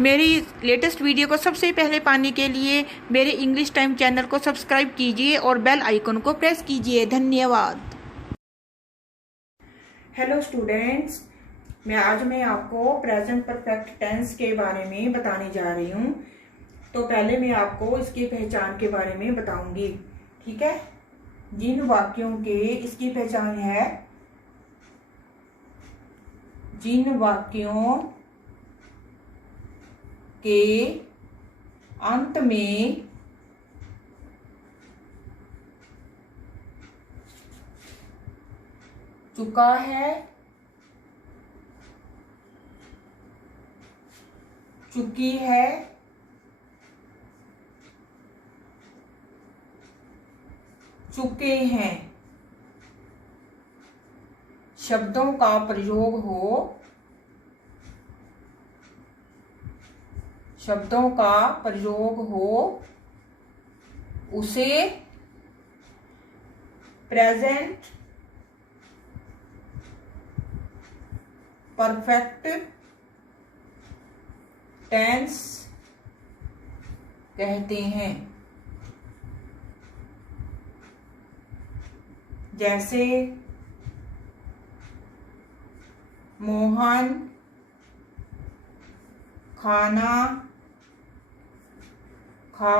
मेरी latest video को सबसे पहले पाने के लिए मेरे इंग्लिश टाइम चैनल को सब्सक्राइब कीजिए और बेल आइकन को प्रेस कीजिए। धन्यवाद। हेलो स्टूडेंट्स, आज मैं आपको प्रेजेंट परफेक्ट टेंस के बारे में बताने जा रही हूँ। तो पहले मैं आपको इसकी पहचान के बारे में बताऊंगी, ठीक है। जिन वाक्यों के इसकी पहचान है, जिन वाक्यों के अंत में चुका है, चुकी है, चुके हैं शब्दों का प्रयोग हो, शब्दों का प्रयोग हो, उसे प्रेजेंट परफेक्ट टेंस कहते हैं। जैसे मोहन खाना खा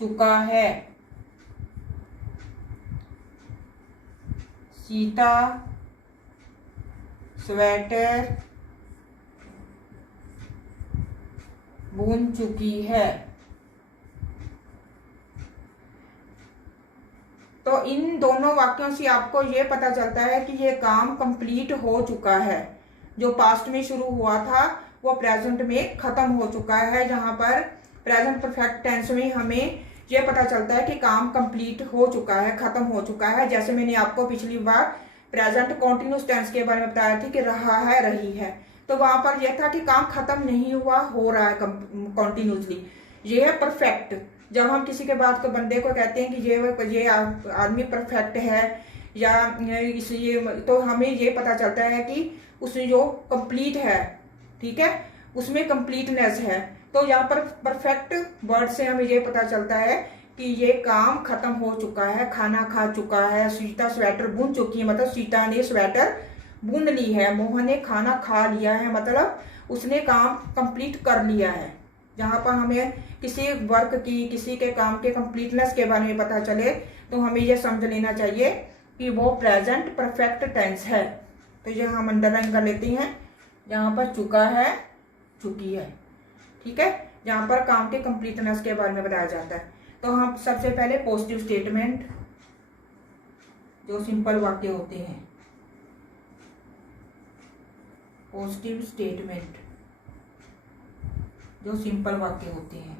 चुका है, सीता स्वेटर बुन चुकी है। तो इन दोनों वाक्यों से आपको ये पता चलता है कि ये काम कंप्लीट हो चुका है। जो पास्ट में शुरू हुआ था वो प्रेजेंट में खत्म हो चुका है। जहां पर प्रेजेंट परफेक्ट टेंस में हमें ये पता चलता है कि काम कंप्लीट हो चुका है, खत्म हो चुका है। जैसे मैंने आपको पिछली बार प्रेजेंट कॉन्टिन्यूस टेंस के बारे में बताया था कि रहा है, रही है, तो वहां पर यह था कि काम खत्म नहीं हुआ, हो रहा है कॉन्टिन्यूसली। ये है परफेक्ट। जब हम किसी के बाद को बंदे को कहते हैं कि ये आदमी परफेक्ट है या इसलिए, तो हमें ये पता चलता है कि उसमें जो कंप्लीट है, ठीक है, उसमें कंप्लीटनेस है। तो यहाँ पर परफेक्ट वर्ड से हमें ये पता चलता है कि ये काम खत्म हो चुका है, खाना खा चुका है, सीता स्वेटर बुन चुकी है, मतलब सीता ने स्वेटर बुन ली है, मोहन ने खाना खा लिया है, मतलब उसने काम कंप्लीट कर लिया है। जहाँ पर हमें किसी वर्क की, किसी के काम के कंप्लीटनेस के बारे में पता चले तो हमें यह समझ लेना चाहिए कि वो प्रेजेंट परफेक्ट टेंस है। तो ये हम अंडरलाइन कर लेते हैं। जहाँ पर चुका है, चुकी है, ठीक है, जहाँ पर काम के कंप्लीटनेस के बारे में बताया जाता है। तो हम सबसे पहले पॉजिटिव स्टेटमेंट, जो सिंपल वाक्य होते हैं, पॉजिटिव स्टेटमेंट जो सिंपल वाक्य होते हैं,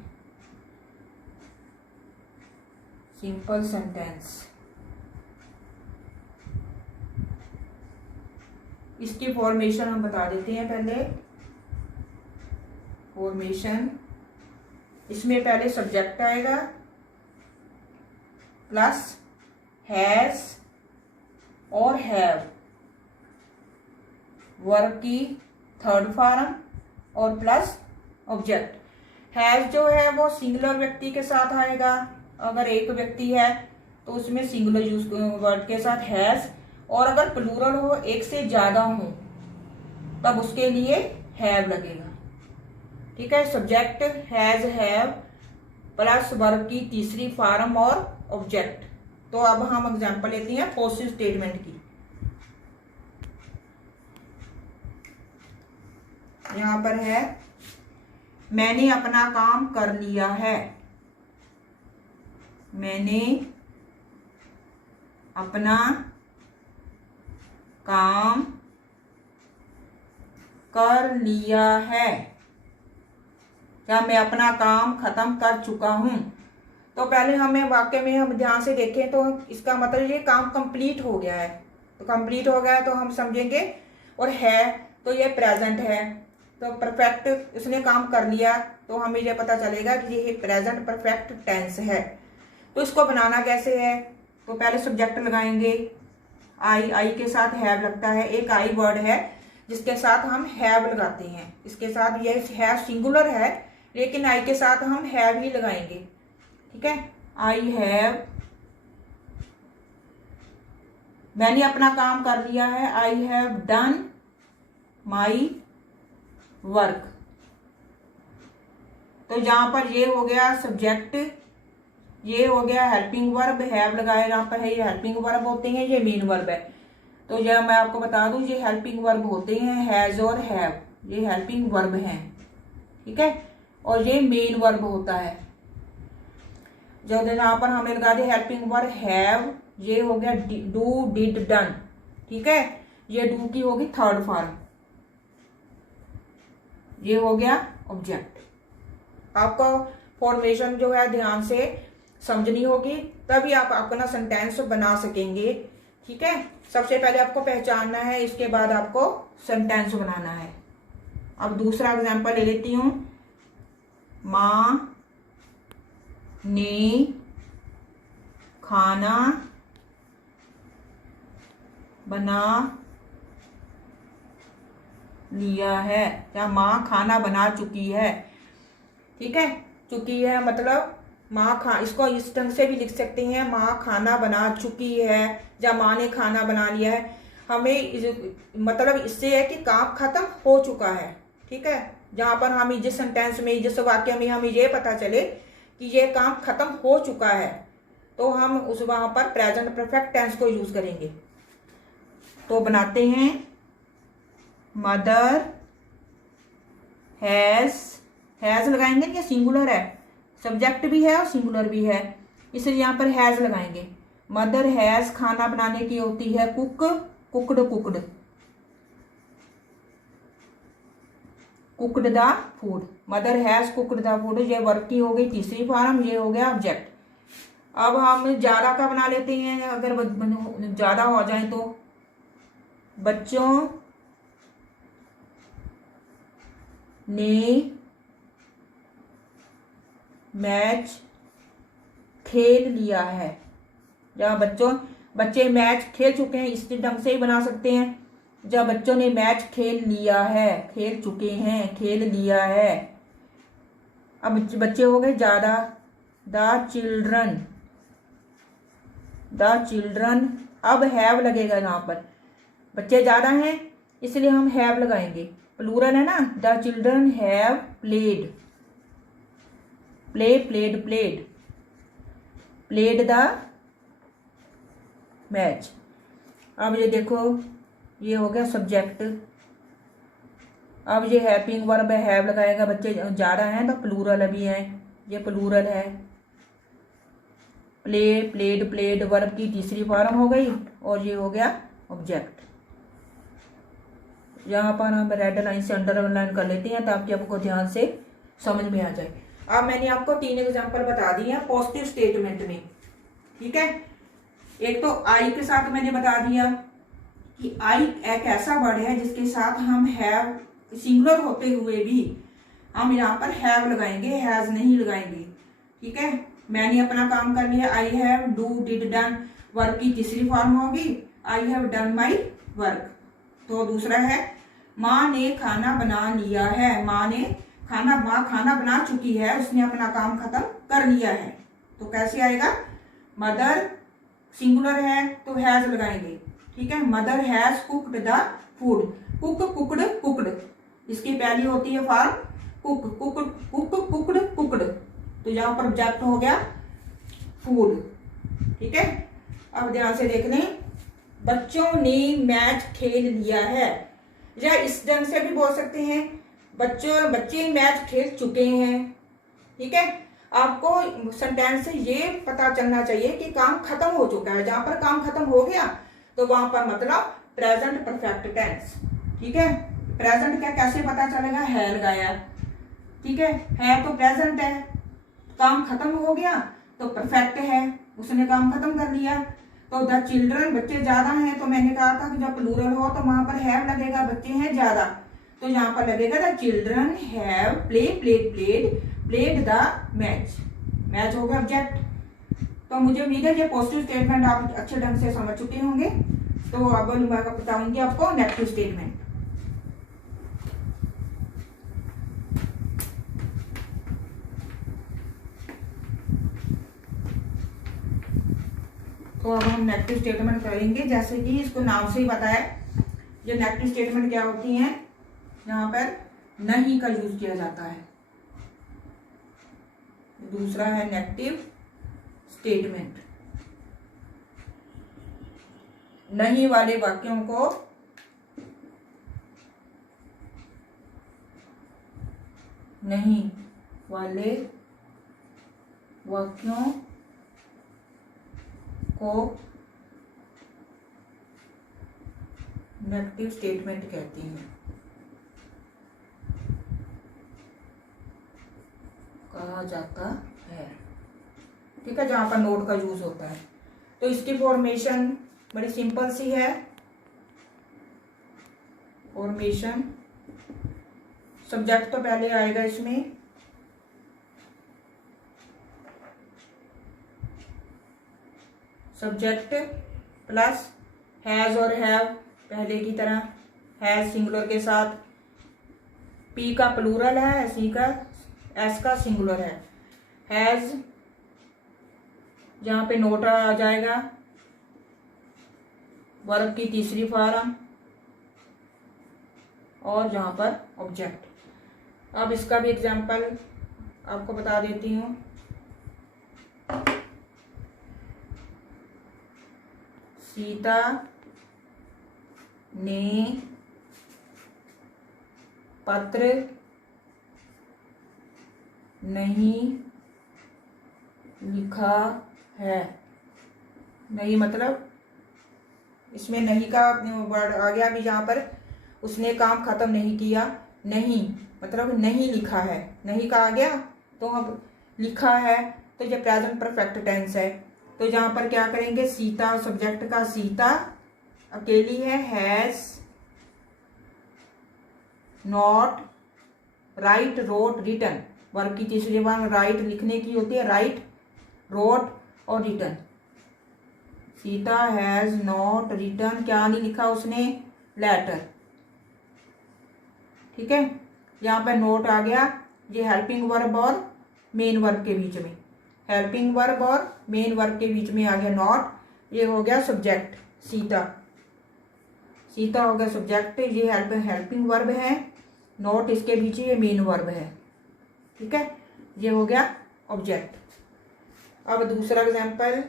सिंपल सेंटेंस, इसकी फॉर्मेशन हम बता देते हैं। पहले फॉर्मेशन, इसमें पहले सब्जेक्ट आएगा प्लस हैज और हैव, वर्ब की थर्ड फॉर्म, और प्लस ऑब्जेक्ट। हैज जो है वो सिंगुलर व्यक्ति के साथ आएगा। अगर एक व्यक्ति है तो उसमें सिंगुलर यूज वर्ड के साथ हैज, और अगर प्लूरल हो, एक से ज्यादा हो, तब उसके लिए हैव लगेगा, ठीक है। Subject has, have plus verb की तीसरी फॉर्म और ऑब्जेक्ट। तो अब हम एग्जांपल लेते हैं पॉजिटिव स्टेटमेंट की। यहां पर है, मैंने अपना काम कर लिया है, मैंने अपना काम कर लिया है, क्या मैं अपना काम खत्म कर चुका हूं। तो पहले हमें वाक्य में हम ध्यान से देखें तो इसका मतलब ये काम कंप्लीट हो गया है। तो कंप्लीट हो गया है तो हम समझेंगे, और है तो ये प्रेजेंट है, तो परफेक्ट, इसने काम कर लिया, तो हमें ये पता चलेगा कि ये प्रेजेंट परफेक्ट टेंस है। तो इसको बनाना कैसे है, तो पहले सब्जेक्ट लगाएंगे, आई के साथ हैव लगता है, एक आई वर्ड है जिसके साथ हम हैव लगाते हैं। इसके साथ ये हैव सिंगुलर है, लेकिन आई के साथ हम हैव ही लगाएंगे। ठीक है, आई हैव, मैंने अपना काम कर लिया है। I have done my work. तो जहां पर ये हो गया सब्जेक्ट, ये हो गया हेल्पिंग वर्ब, हैव लगाया जहां पर है, ये हेल्पिंग वर्ब होते हैं, ये मेन वर्ब है। तो यह मैं आपको बता दूं, ये हेल्पिंग वर्ब होते हैं, हैज और हैव, ये हेल्पिंग वर्ब हैं। ठीक है, और ये मेन वर्ब होता है। जब यहाँ पर हमें लगा दे हेल्पिंग वर्ब हैव, ये हो गया डू डिड डन। ठीक है, ये डू की होगी थर्ड फॉर्म, ये हो गया ऑब्जेक्ट। आपको फॉर्मेशन जो है ध्यान से समझनी होगी, तभी आप अपना सेंटेंस बना सकेंगे। ठीक है, सबसे पहले आपको पहचानना है, इसके बाद आपको सेंटेंस बनाना है। अब दूसरा एग्जांपल ले लेती हूं। माँ ने खाना बना लिया है, या माँ खाना बना चुकी है। ठीक है, चुकी है मतलब माँ इसको इस ढंग से भी लिख सकते हैं, माँ खाना बना चुकी है, या माँ ने खाना बना लिया है। हमें मतलब इससे है कि काम खत्म हो चुका है। ठीक है, जहां पर हमें जिस सेंटेंस में, जिस वाक्य में हमें ये पता चले कि ये काम खत्म हो चुका है, तो हम उस वहां पर प्रेजेंट परफेक्ट टेंस को यूज करेंगे। तो बनाते हैं, मदर हैज लगाएंगे, ये सिंगुलर है, सब्जेक्ट भी है और सिंगुलर भी है, इसलिए यहाँ पर हैज लगाएंगे। मदर हैज खाना बनाने की होती है cook, cooked the food. Mother has cooked the food, ये वर्ब की हो गई तीसरी फॉर्म, ये हो गया ऑब्जेक्ट। अब हम ज्यादा का बना लेते हैं, अगर ज्यादा हो जाए तो बच्चों ने मैच खेल लिया है, या बच्चे मैच खेल चुके हैं, इस ढंग से ही बना सकते हैं। जब बच्चों ने मैच खेल लिया है, खेल चुके हैं, खेल लिया है। अब बच्चे हो गए ज्यादा, द चिल्ड्रन, अब हैव लगेगा यहाँ पर, बच्चे ज्यादा हैं इसलिए हम हैव लगाएंगे, प्लूरल है ना। The children have played the match. अब ये देखो, ये हो गया सब्जेक्ट। अब ये हेल्पिंग वर्ब है, हैव लगाएगा, बच्चे ज्यादा हैं तो प्लूरल भी है, ये प्लूरल है। प्लेड वर्ब की तीसरी फॉर्म हो गई, और ये हो गया ऑब्जेक्ट। यहाँ पर हम रेड लाइन से अंडरलाइन कर लेते हैं ताकि आपको ध्यान से समझ में आ जाए। अब मैंने आपको 3 एग्जांपल बता दिए हैं पॉजिटिव स्टेटमेंट में। ठीक है, एक तो आई के साथ मैंने बता दिया कि आई एक ऐसा वर्ड है जिसके साथ हम हैव, सिंगुलर होते हुए भी हम यहाँ पर हैव लगाएंगे, हैज नहीं लगाएंगे। ठीक है, मैंने अपना काम कर लिया, I have do did done, verb की तीसरी फॉर्म होगी, I have done my work. तो दूसरा है, माँ ने खाना बना लिया है, माँ खाना बना चुकी है, उसने अपना काम खत्म कर लिया है। तो कैसे आएगा, मदर सिंगुलर है तो हैज लगाएंगे। ठीक है, mother has cooked the food, cooked, इसकी पहली होती है फॉर्म कुक्ड, तो यहाँ पर ऑब्जेक्ट हो गया फूड। ठीक है, अब ध्यान से देख लें, बच्चों ने मैच खेल लिया है, या इस ढंग से भी बोल सकते हैं, बच्चे मैच खेल चुके हैं। ठीक है, आपको सेंटेंस से ये पता चलना चाहिए कि काम खत्म हो चुका है। जहां पर काम खत्म हो गया तो वहां पर मतलब प्रेजेंट परफेक्ट टेंस। ठीक है, प्रेजेंट क्या कैसे पता चलेगा, है लगाया। ठीक है तो प्रेजेंट है, काम खत्म हो गया तो परफेक्ट है, उसने काम खत्म कर लिया। तो द चिल्ड्रन, बच्चे ज्यादा हैं, तो मैंने कहा था कि जब प्लूरल हो तो वहां पर हैव लगेगा, बच्चे हैं ज्यादा, तो यहाँ पर लगेगा the children have played the match हो गया ऑब्जेक्ट। तो मुझे उम्मीद है ये पॉजिटिव स्टेटमेंट आप अच्छे ढंग से समझ चुके होंगे। तो अब मैं बताऊंगी आपको नेगेटिव स्टेटमेंट। तो अब हम नेगेटिव स्टेटमेंट करेंगे। जैसे कि इसको नाम से ही पता है, ये नेगेटिव स्टेटमेंट क्या होती हैं, यहाँ पर नहीं का यूज किया जाता है। दूसरा है नेगेटिव स्टेटमेंट। नहीं वाले वाक्यों को नहीं वाले वाक्यों को नेगेटिव स्टेटमेंट कहती हैं, कहा जाता है। ठीक है, जहां पर नोट का यूज होता है। तो इसकी फॉर्मेशन बड़ी सिंपल सी है। फॉर्मेशन, सब्जेक्ट तो पहले आएगा इसमें, सब्जेक्ट प्लस हैज और हैव पहले की तरह, हैज सिंगुलर के साथ, पी का प्लूरल है, सी का एस का सिंगुलर है, हैज जहां पे नोट आ जाएगा, वर्ब की तीसरी फॉर्म, और जहां पर ऑब्जेक्ट। अब इसका भी एग्जाम्पल आपको बता देती हूँ। सीता ने पत्र नहीं लिखा है। नहीं मतलब इसमें नहीं का वर्ड आ गया अभी, जहाँ पर उसने काम खत्म नहीं किया। नहीं मतलब नहीं लिखा है, नहीं का आ गया। तो अब लिखा है तो ये प्रेजेंट परफेक्ट टेंस है। तो जहां पर क्या करेंगे, सीता, सब्जेक्ट का सीता अकेली है, has not, write, wrote, written, verb की तीसरी बार राइट लिखने की होती है, राइट, रोट और written. Sita has not written, क्या नहीं लिखा उसने, लेटर। ठीक है, यहाँ पर नोट आ गया, ये हेल्पिंग वर्ब और मेन वर्ब के बीच में, हेल्पिंग वर्ब और मेन वर्ब के बीच में आ गया नॉट। ये हो गया सब्जेक्ट सीता, सीता हो गया सब्जेक्ट, ये हेल्पिंग वर्ब है, नॉट इसके बीच ये मेन वर्ब है। ठीक है, ये हो गया ऑब्जेक्ट। अब दूसरा एग्जांपल,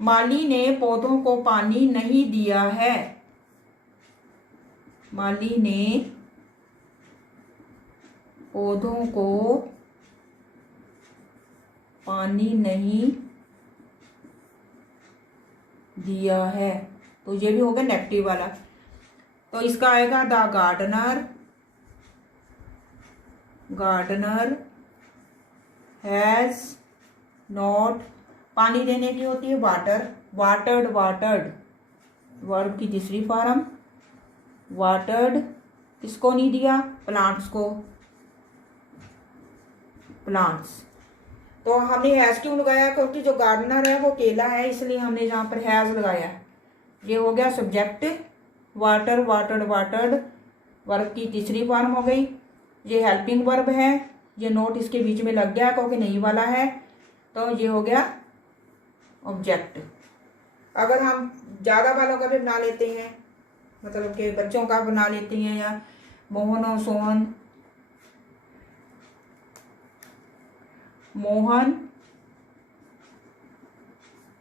माली ने पौधों को पानी नहीं दिया है। माली ने पौधों को पानी नहीं दिया है। तो ये भी हो गया नेगेटिव वाला। तो इसका आएगा the gardener, gardener has not, पानी देने की होती है वाटर, वाटर्ड, वाटर्ड, वर्ब की तीसरी फॉर्म, वाटर्ड, किसको नहीं दिया, प्लांट्स को, प्लांट्स। तो हमने हैज क्यों लगाया, क्योंकि जो गार्डनर है वो केला है, इसलिए हमने जहाँ पर हैज लगाया। ये हो गया subject, water, watered, watered, verb की तीसरी फॉर्म हो गई। ये हेल्पिंग वर्ब है, ये नोट इसके बीच में लग गया क्योंकि नहीं वाला है, तो ये हो गया ऑब्जेक्ट। अगर हम ज़्यादा वालों का भी बना लेते हैं, मतलब कि बच्चों का बना लेते हैं, या मोहन और सोहन, मोहन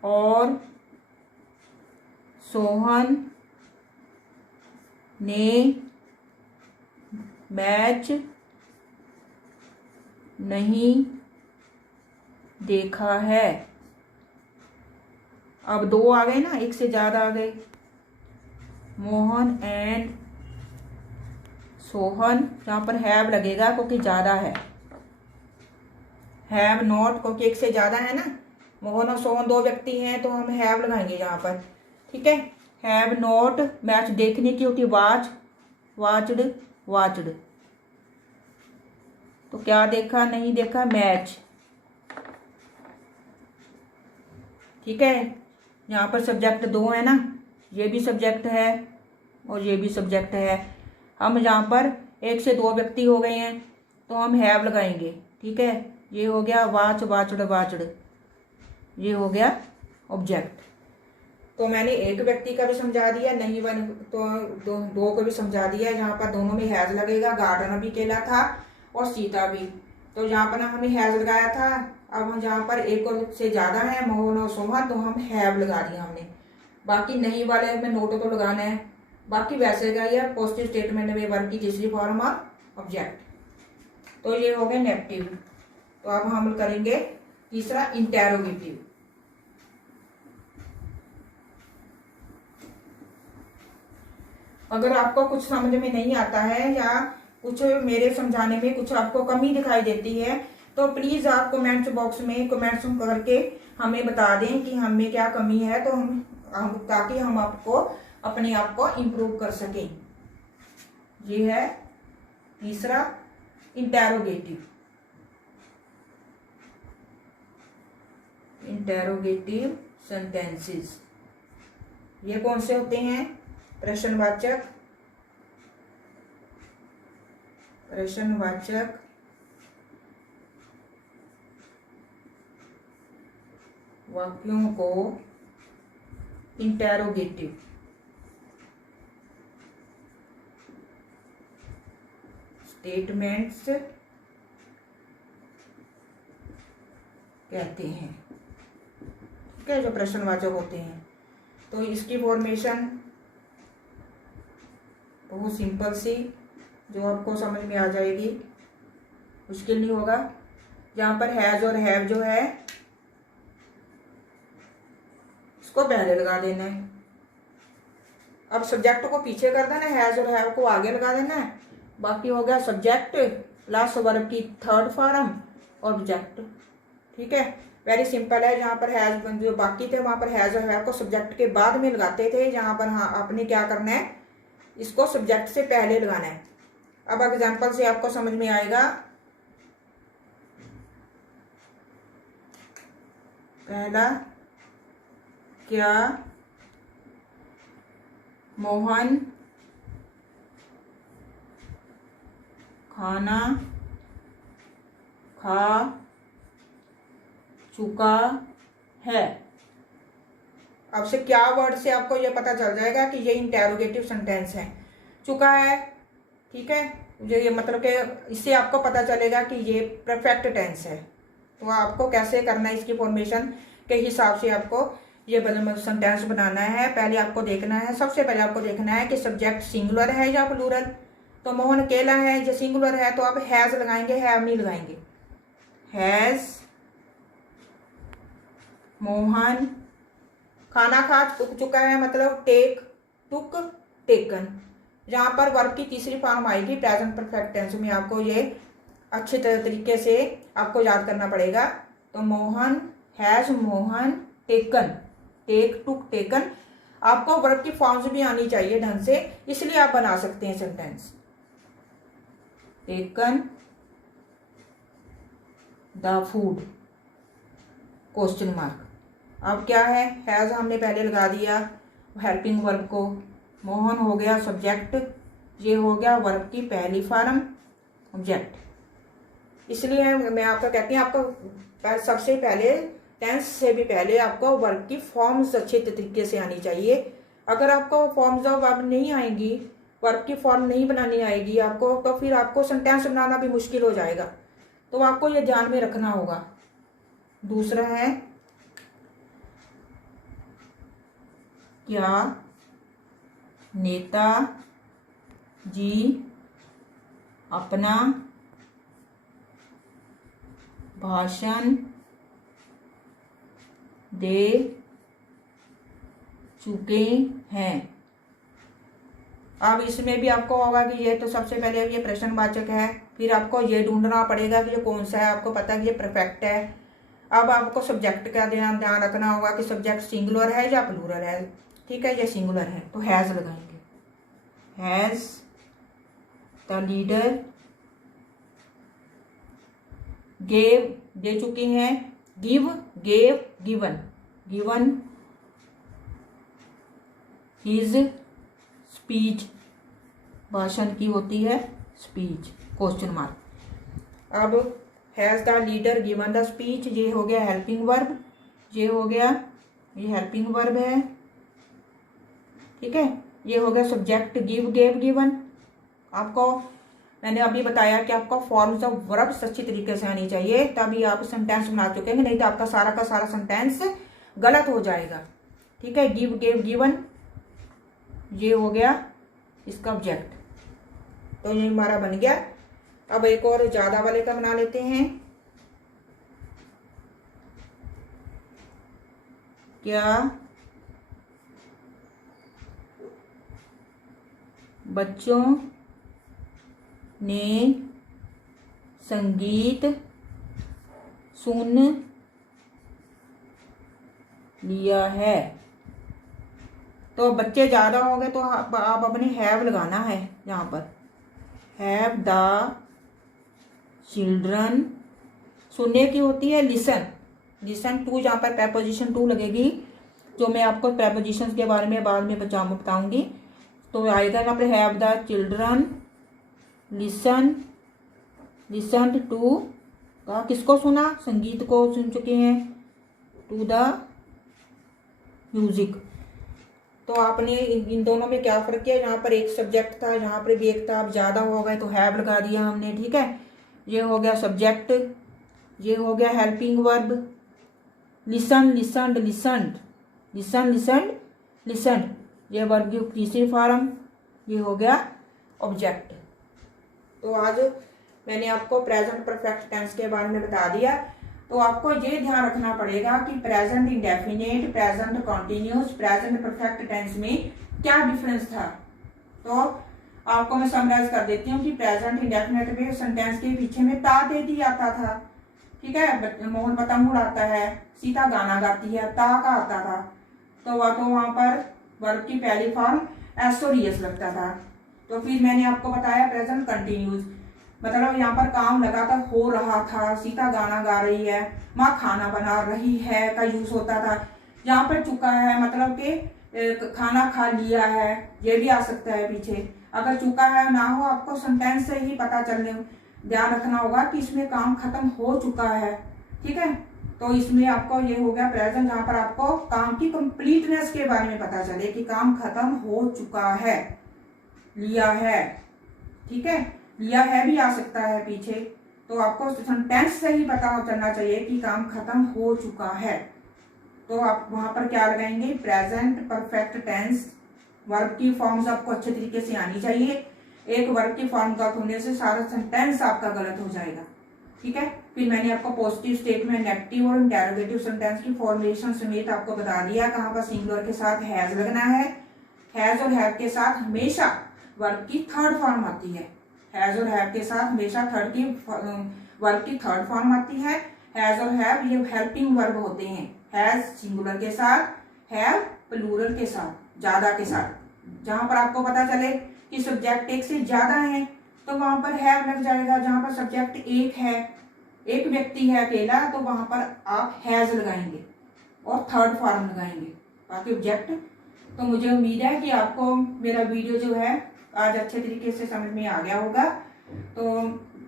और सोहन ने मैच नहीं देखा है। अब दो आ गए ना, एक से ज्यादा आ गए, मोहन एंड सोहन, जहां पर हैव लगेगा क्योंकि ज्यादा है, हैव नॉट क्योंकि एक से ज्यादा है ना, मोहन और सोहन दो व्यक्ति हैं तो हम हैव लगाएंगे यहाँ पर। ठीक है, हैव नॉट मैच देखने की होती है, वाच, वाच्ड, वाच्ड, तो क्या देखा, नहीं देखा, मैच। ठीक है, यहाँ पर सब्जेक्ट दो है ना, ये भी सब्जेक्ट है और ये भी सब्जेक्ट है। हम यहाँ पर एक से दो व्यक्ति हो गए हैं तो हम हैव लगाएंगे। ठीक है, ये हो गया वाच, वाचड, वाचड, ये हो गया ऑब्जेक्ट। तो मैंने एक व्यक्ति का भी समझा दिया, नहीं वन तो दो को भी समझा दिया, जहाँ पर दोनों में हैज लगेगा। गार्डन भी केला था और सीता भी, तो जहाँ पर हमें हैज लगाया था। अब हम जहाँ पर एक से ज़्यादा है, मोहन और सोहन, तो हम हैव लगा दिया हमने। बाकी नहीं वाले में नोट तो लगाना है, बाकी वैसे का ये पॉजिटिव स्टेटमेंट में वर्ब की तीसरी फॉर्म और ऑब्जेक्ट। तो ये हो गया नेगेटिव। तो अब हम करेंगे तीसरा इंटेरोगेटिव। अगर आपको कुछ समझ में नहीं आता है या कुछ मेरे समझाने में कुछ आपको कमी दिखाई देती है, तो प्लीज आप कमेंट्स बॉक्स में कमेंट्स करके हमें बता दें कि हमें क्या कमी है, तो हम ताकि हम आपको अपने आप को इम्प्रूव कर सकें। ये है तीसरा इंटेरोगेटिव। इंटेरोगेटिव सेंटेंसेस ये कौन से होते हैं? प्रश्नवाचक, प्रश्नवाचक, वाक्यों को इंटेरोगेटिव स्टेटमेंट्स कहते हैं। ठीक है, जो प्रश्नवाचक होते हैं। तो इसकी फॉर्मेशन बहुत सिंपल सी, जो आपको समझ में आ जाएगी, मुश्किल नहीं होगा। यहाँ पर हैज और हैव जो है इसको पहले लगा देना है। अब सब्जेक्ट को पीछे कर देना है, हैज और हैव को आगे लगा देना है। बाकी हो गया सब्जेक्ट प्लस वर्ब की थर्ड फॉर्म ऑब्जेक्ट। ठीक है, वेरी सिंपल है। जहाँ पर हैज जो बाकी थे वहाँ पर हैज और हैव को सब्जेक्ट के बाद में लगाते थे, जहाँ पर हाँ आपने क्या करना है, इसको सब्जेक्ट से पहले लगाना है। अब एग्जांपल से आपको समझ में आएगा। पहला, क्या मोहन खाना खा चुका है? अब से क्या वर्ड से आपको ये पता चल जाएगा कि ये इंटेरोगेटिव सेंटेंस है। चुका है, ठीक है, ये मतलब कि इससे आपको पता चलेगा कि ये परफेक्ट टेंस है। तो आपको कैसे करना है, इसकी फॉर्मेशन के हिसाब से आपको ये सेंटेंस बनाना है। पहले आपको देखना है, सबसे पहले आपको देखना है कि सब्जेक्ट सिंगुलर है या प्लूरल। तो मोहन अकेला है, जो सिंगुलर है तो आप हैज लगाएंगे, हैव नहीं लगाएंगे। हैज मोहन खाना खा चुका है, मतलब टेक, टुक, टेकन। जहाँ पर वर्ब की तीसरी फॉर्म आएगी प्रेजेंट परफेक्ट टेंस में, आपको ये अच्छे तरीके से आपको याद करना पड़ेगा। तो Mohan has Mohan taken, take, took, taken. आपको वर्ब की फॉर्म्स भी आनी चाहिए ढंग से, इसलिए आप बना सकते हैं sentence. Taken the food, question mark. अब क्या है, हैज हमने पहले लगा दिया हेल्पिंग वर्ब को। मोहन हो गया सब्जेक्ट, ये हो गया वर्ब की पहली फॉर्म ऑब्जेक्ट। इसलिए मैं आपको कहती हूँ, आपको सबसे पहले टेंस से भी पहले आपको वर्ब की फॉर्म्स अच्छे तरीके से आनी चाहिए। अगर आपको फॉर्म्स ऑफ वर्ब नहीं आएंगी, वर्ब की फॉर्म नहीं बनानी आएगी आपको, तो फिर आपको सेंटेंस बनाना भी मुश्किल हो जाएगा। तो आपको ये ध्यान में रखना होगा। दूसरा है, क्या नेता जी अपना भाषण दे चुके हैं? अब इसमें भी आपको होगा कि ये तो सबसे पहले ये प्रश्नवाचक है, फिर आपको ये ढूंढना पड़ेगा कि ये कौन सा है। आपको पता है कि ये परफेक्ट है। अब आपको सब्जेक्ट का ध्यान रखना होगा कि सब्जेक्ट सिंगुलर है या प्लूरल है। ठीक है, ये सिंगुलर है तो हैज लगाएंगे। हैज द लीडर गेव, दे चुके हैं, give, gave, given, given his speech, भाषण की होती है स्पीच, क्वेश्चन मार्क। अब has the leader given the speech, ये हो गया हेल्पिंग वर्ब, ये हो गया, ये हेल्पिंग वर्ब है, ठीक है। ये हो गया सब्जेक्ट गिव, गेव, गिवन। आपको मैंने अभी बताया कि आपको फॉर्म्स ऑफ वर्ब्स अच्छी तरीके से आनी चाहिए, तभी आप सेंटेंस बना चुके, नहीं तो आपका सारा का सारा सेंटेंस गलत हो जाएगा, ठीक है। गिव, गेव, गिवन, ये हो गया इसका ऑब्जेक्ट, तो ये हमारा बन गया। अब एक और ज्यादा वाले का बना लेते हैं। क्या बच्चों ने संगीत सुन लिया है? तो बच्चे ज़्यादा हो गए तो आप अपने हैव लगाना है यहाँ पर। हैव द चिल्ड्रन, सुनने की होती है लिसन, लिसन टू, जहाँ पर प्रेपोजिशन टू लगेगी, जो मैं आपको प्रेपोजिशंस के बारे में बाद में बताऊंगी। तो आएगा यहाँ पर have the children listen, listen to, किसको सुना? संगीत को सुन चुके हैं, टू द म्यूजिक। तो आपने इन दोनों में क्या फर्क किया? यहाँ पर एक सब्जेक्ट था, यहाँ पर भी एक था, अब ज़्यादा हो गए तो हैव लगा दिया हमने, ठीक है। ये हो गया सब्जेक्ट, ये हो गया helping verb, listen, listened, listened, listen, listened, listened, ये वर्ब की तीसरी फॉर्म, ये हो गया ऑब्जेक्ट। तो आज मैंने आपको प्रेजेंट परफेक्ट टेंस के बारे में बता दिया। तो आपको ये ध्यान रखना पड़ेगा कि present indefinite, present continuous, present perfect tense में क्या डिफरेंस था। तो आपको मैं समराइज कर देती हूँ कि प्रेजेंट इंडेफिनिट में सेंटेंस के पीछे में ता दे दिया आता था, ठीक है। मोहन पतंग उड़ाता है, सीता गाना गाती है, ता का आता था। तो वहाँ पर वर्ब की पहली फॉर्म एसोरियस लगता था। तो फिर मैंने आपको बताया प्रेजेंट कंटिन्यूस, मतलब यहाँ पर काम लगातार हो रहा था, सीता गाना गा रही है, माँ खाना बना रही है का यूज होता था। यहाँ पर चुका है मतलब कि खाना खा लिया है, ये भी आ सकता है पीछे। अगर चुका है ना हो, आपको सेंटेंस से ही पता चलने, ध्यान रखना होगा कि इसमें काम खत्म हो चुका है, ठीक है। तो इसमें आपको ये हो गया प्रेजेंट, जहाँ पर आपको काम की कंप्लीटनेस के बारे में पता चले कि काम खत्म हो चुका है, लिया है, ठीक है। लिया है भी आ सकता है पीछे, तो आपको सेंटेंस से ही पता चलना चाहिए कि काम खत्म हो चुका है। तो आप वहां पर क्या लगाएंगे? Present perfect tense. वर्ब की फॉर्म्स आपको अच्छे तरीके से आनी चाहिए। एक वर्ब की फॉर्म गलत होने से सारा सेंटेंस आपका गलत हो जाएगा, ठीक है। फिर मैंने आपको पॉजिटिव स्टेटमेंट, नेगेटिव और इंटेरोगेटिव सेंटेंस की फॉर्मुलेशन समेत आपको बता दिया कहाँ पर सिंगुलर के साथ हैज लगना है। हैज और हैव के साथ हमेशा वर्ब की थर्ड फॉर्म आती है। हैज और हैव के साथ हमेशा वर्ब की थर्ड फॉर्म आती है। हैज और हैव ये हेल्पिंग वर्ब होते हैं। हैज सिंगुलर के साथ, हैव प्लूरल के साथ, ज्यादा के साथ। जहां पर आपको पता चले कि सब्जेक्ट एक से ज्यादा है तो वहां पर हैव लग जाएगा। जहां पर सब्जेक्ट एक है, एक व्यक्ति है अकेला, तो वहां पर आप हैज लगाएंगे और थर्ड फॉर्म लगाएंगे, बाकी ऑब्जेक्ट। तो मुझे उम्मीद है कि आपको मेरा वीडियो जो है आज अच्छे तरीके से समझ में आ गया होगा। तो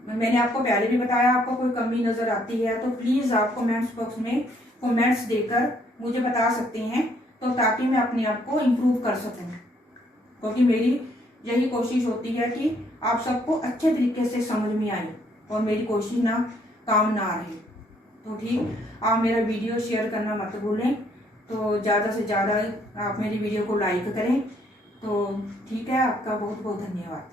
मैंने आपको पहले भी बताया, आपको कोई कमी नजर आती है तो प्लीज आप कमेंट्स बॉक्स में कमेंट्स देकर मुझे बता सकते हैं, तो ताकि मैं अपने आप को इम्प्रूव कर सकूं। क्योंकि मेरी यही कोशिश होती है कि आप सबको अच्छे तरीके से समझ में आए और मेरी कोशिश ना काम ना रहे। तो ठीक, आप मेरा वीडियो शेयर करना मत भूलें। तो ज़्यादा से ज़्यादा आप मेरी वीडियो को लाइक करें। तो ठीक है, आपका बहुत बहुत धन्यवाद।